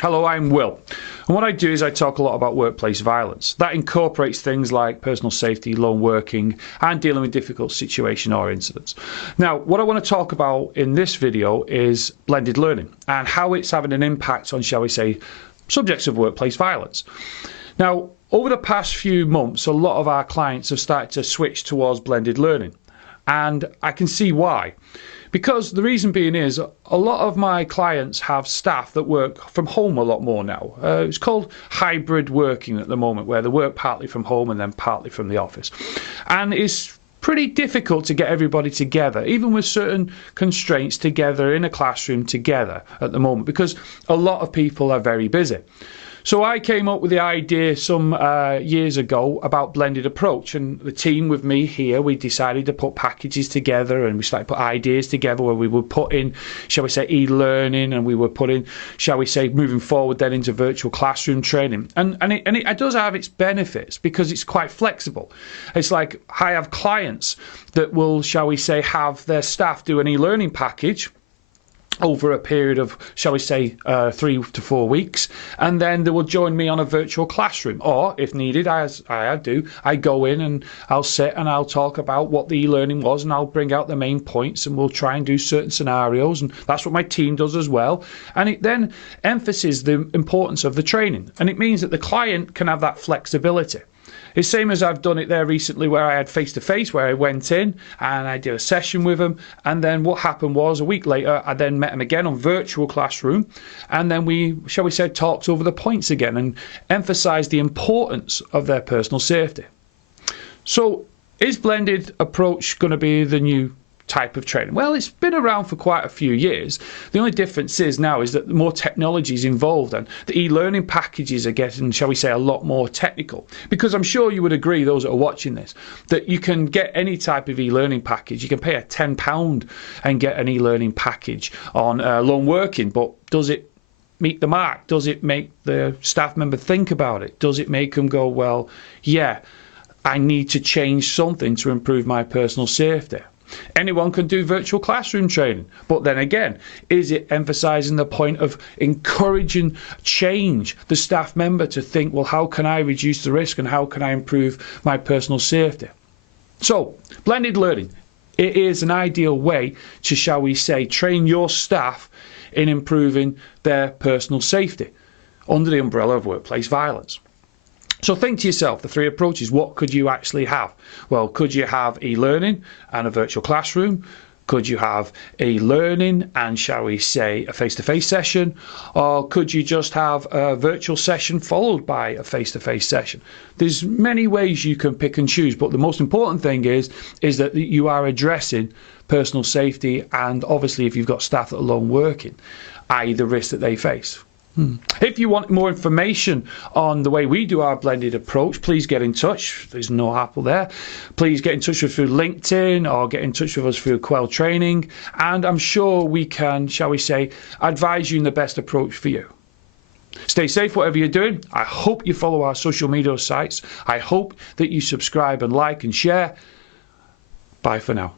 Hello, I'm Will, and what I do is I talk a lot about workplace violence. That incorporates things like personal safety, lone working, and dealing with difficult situations or incidents. Now, what I want to talk about in this video is blended learning and how it's having an impact on, shall we say, subjects of workplace violence. Now, over the past few months, a lot of our clients have started to switch towards blended learning, and I can see why. Because the reason being is a lot of my clients have staff that work from home a lot more now. It's called hybrid working at the moment, where they work partly from home and then partly from the office. And it's pretty difficult to get everybody together, even with certain constraints, together in a classroom together at the moment, because a lot of people are very busy. So I came up with the idea some years ago about blended approach, and the team with me here, we decided to put packages together and we started to put ideas together where we would put in, shall we say, e-learning, and we were putting, shall we say, moving forward then into virtual classroom training. And it does have its benefits because it's quite flexible. It's like I have clients that will, shall we say, have their staff do an e-learning package over a period of, shall we say, 3 to 4 weeks, and then they will join me on a virtual classroom, or if needed, as I do, I go in and I'll sit and I'll talk about what the e-learning was, and I'll bring out the main points, and we'll try and do certain scenarios, and that's what my team does as well. And it then emphasizes the importance of the training, and it means that the client can have that flexibility. It's same as I've done it there recently where I had face-to-face, where I went in and I did a session with them, and then what happened was a week later I then met them again on virtual classroom, and then we, shall we say, talked over the points again and emphasised the importance of their personal safety. So is blended approach going to be the new type of training? Well, it's been around for quite a few years. The only difference is now is that more technology is involved, and the e-learning packages are getting, shall we say, a lot more technical. Because I'm sure you would agree, those that are watching this, that you can get any type of e-learning package. You can pay a £10 and get an e-learning package on lone working, but does it meet the mark? Does it make the staff member think about it? Does it make them go, well, yeah, I need to change something to improve my personal safety? Anyone can do virtual classroom training, but then again, is it emphasising the point of encouraging change, the staff member to think, well, how can I reduce the risk and how can I improve my personal safety? So, blended learning, it is an ideal way to, shall we say, train your staff in improving their personal safety under the umbrella of workplace violence. So think to yourself, the three approaches, what could you actually have? Well, could you have e-learning and a virtual classroom? Could you have e-learning and, shall we say, a face-to-face session? Or could you just have a virtual session followed by a face-to-face session? There's many ways you can pick and choose, but the most important thing is that you are addressing personal safety, and obviously if you've got staff that are lone working, i.e. the risk that they face. If you want more information on the way we do our blended approach, please get in touch. There's no hassle there. Please get in touch with us through LinkedIn or get in touch with us through Quell training, and I'm sure we can, shall we say, advise you in the best approach for you. Stay safe whatever you're doing. I hope you follow our social media sites. I hope that you subscribe and like and share. Bye for now.